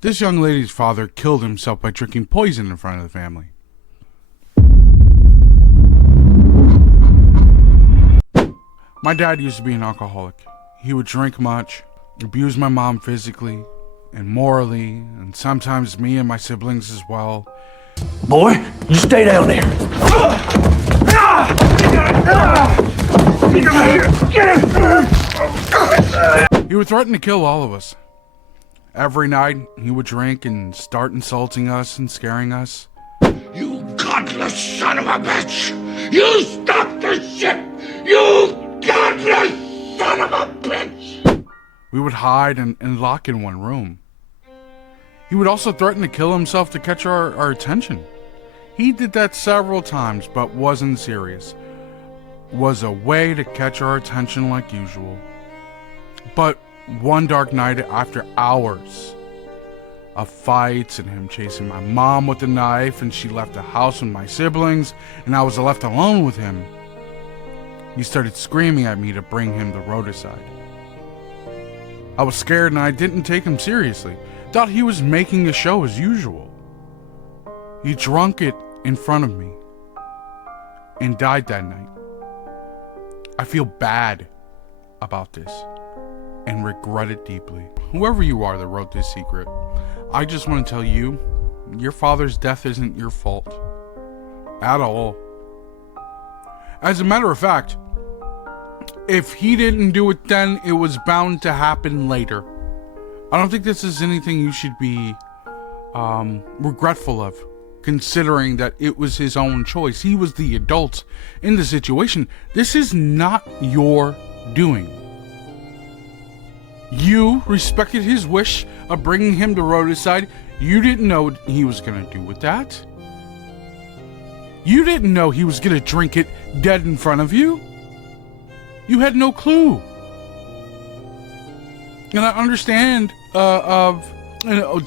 This young lady's father killed himself by drinking poison in front of the family. My dad used to be an alcoholic. He would drink much, abuse my mom physically and morally, and sometimes me and my siblings as well. Boy, you stay down there. He would threaten to kill all of us. Every night, he would drink and start insulting us and scaring us. You godless son of a bitch! You stop the ship! You godless son of a bitch! We would hide and lock in one room. He would also threaten to kill himself to catch our attention. He did that several times, but wasn't serious. Was a way to catch our attention like usual. But one dark night, after hours of fights and him chasing my mom with a knife, and she left the house with my siblings, and I was left alone with him, he started screaming at me to bring him the roadside. I was scared and I didn't take him seriously. Thought he was making a show as usual. He drunk it in front of me and died that night. I feel bad about this and regret it deeply. Whoever you are that wrote this secret, I just want to tell you, your father's death isn't your fault at all. As a matter of fact, if he didn't do it then, it was bound to happen later. I don't think this is anything you should be regretful of, considering that it was his own choice. He was the adult in the situation. This is not your doing. You respected his wish of bringing him to roadside. You didn't know what he was going to do with that. You didn't know he was going to drink it dead in front of you. You had no clue. And I understand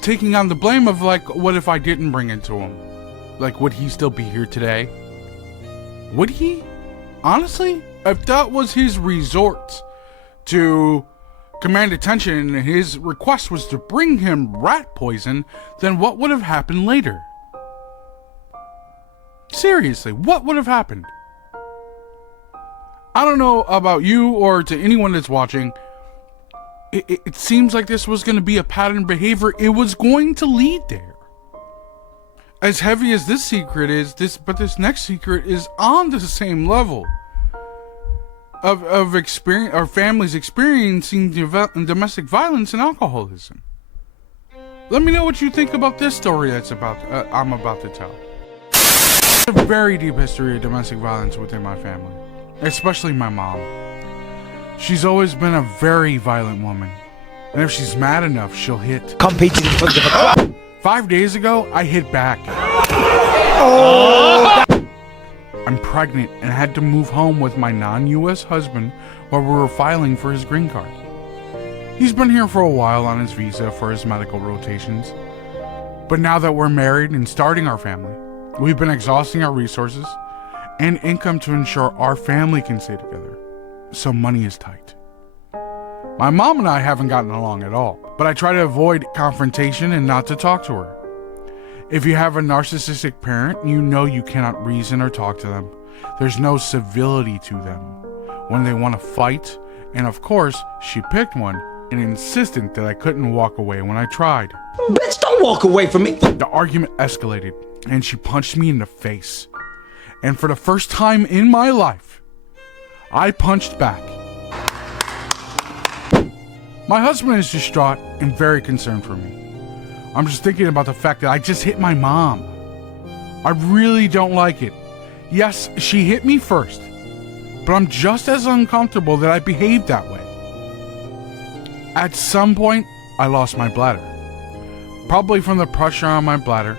taking on the blame of, like, what if I didn't bring it to him? Like, would he still be here today? Would he? Honestly, if that was his resort to command attention and his request was to bring him rat poison, then what would have happened later? Seriously, what would have happened? I don't know about you or to anyone that's watching. It seems like this was going to be a pattern behavior. It was going to lead there. As heavy as this secret is, this next secret is on the same level of experience, or families experiencing domestic violence and alcoholism. Let me know what you think about this story I'm about to tell. There's a very deep history of domestic violence within my family, especially my mom. She's always been a very violent woman, and if she's mad enough, she'll hit. Come Peachy. 5 days ago, I hit back. I'm pregnant and had to move home with my non-US husband while we were filing for his green card. He's been here for a while on his visa for his medical rotations, but now that we're married and starting our family, we've been exhausting our resources and income to ensure our family can stay together. So money is tight. My mom and I haven't gotten along at all, but I try to avoid confrontation and not to talk to her. If you have a narcissistic parent, you know you cannot reason or talk to them. There's no civility to them when they want to fight, and of course, she picked one and insisted that I couldn't walk away when I tried. Bitch, don't walk away from me. The argument escalated, and she punched me in the face. And for the first time in my life, I punched back. My husband is distraught and very concerned for me. I'm just thinking about the fact that I just hit my mom. I really don't like it. Yes, she hit me first, but I'm just as uncomfortable that I behaved that way. At some point, I lost my bladder. Probably from the pressure on my bladder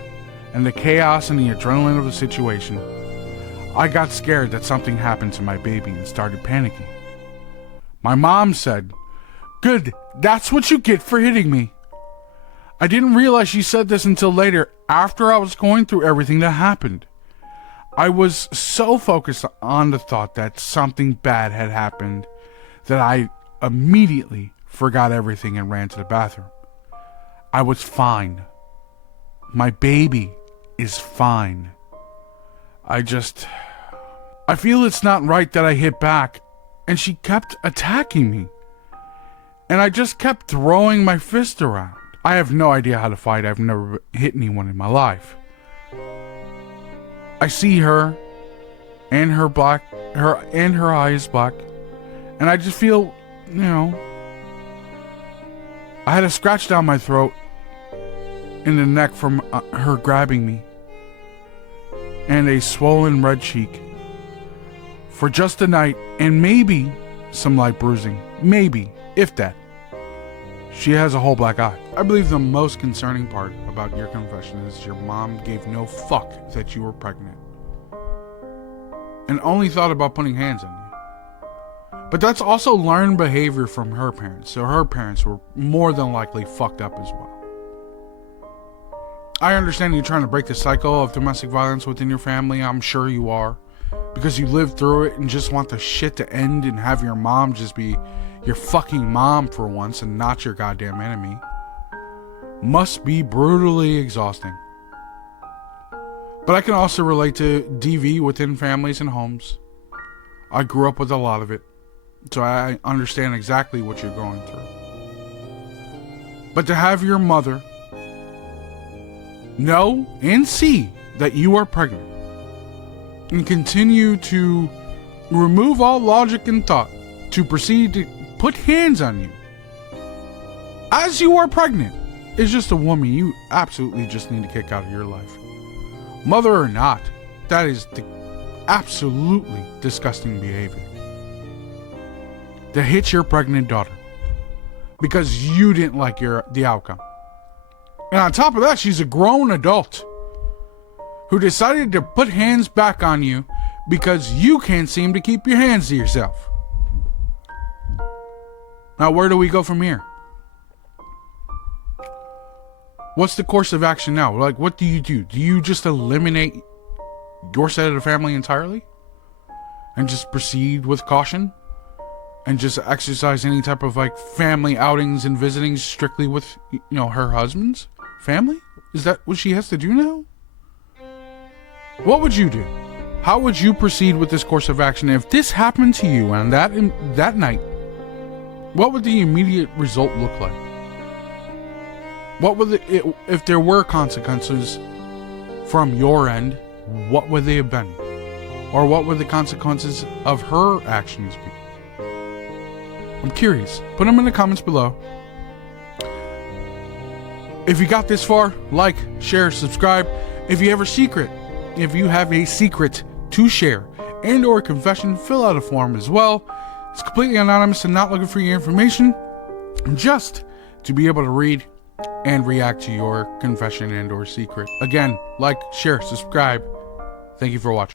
and the chaos and the adrenaline of the situation. I got scared that something happened to my baby and started panicking. My mom said, "Good, that's what you get for hitting me." I didn't realize she said this until later, after I was going through everything that happened. I was so focused on the thought that something bad had happened that I immediately forgot everything and ran to the bathroom. I was fine. My baby is fine. I feel it's not right that I hit back, and she kept attacking me. And I just kept throwing my fist around. I have no idea how to fight. I've never hit anyone in my life. I see her, and her eye is black, and I just feel, I had a scratch down my throat in the neck from her grabbing me, and a swollen red cheek for just a night, and maybe some light bruising, maybe, if that. She has a whole black eye. I believe the most concerning part about your confession is your mom gave no fuck that you were pregnant and only thought about putting hands on you. But that's also learned behavior from her parents, so her parents were more than likely fucked up as well. I understand you're trying to break the cycle of domestic violence within your family. I'm sure you are, because you lived through it and just want the shit to end and have your mom just be your fucking mom for once and not your goddamn enemy. Must be brutally exhausting. But I can also relate to DV within families and homes. I grew up with a lot of it, so I understand exactly what you're going through. But to have your mother know and see that you are pregnant and continue to remove all logic and thought to proceed to put hands on you as you are pregnant is just a woman you absolutely just need to kick out of your life. Mother or not, that is the absolutely disgusting behavior. To hit your pregnant daughter because you didn't like the outcome. And on top of that, she's a grown adult who decided to put hands back on you because you can't seem to keep your hands to yourself. Now, where do we go from here? What's the course of action now? Like, what do? Do you just eliminate your side of the family entirely? And just proceed with caution? And just exercise any type of, family outings and visitings strictly with, her husband's family? Is that what she has to do now? What would you do? How would you proceed with this course of action if this happened to you on that night? What would the immediate result look like? What would if there were consequences from your end, what would they have been? Or what would the consequences of her actions be? I'm curious. Put them in the comments below. If you got this far, like, share, subscribe. If you have a secret to share and or confession, fill out a form as well. It's completely anonymous and not looking for your information, just to be able to read and react to your confession and or secret. Again, like, share, subscribe. Thank you for watching.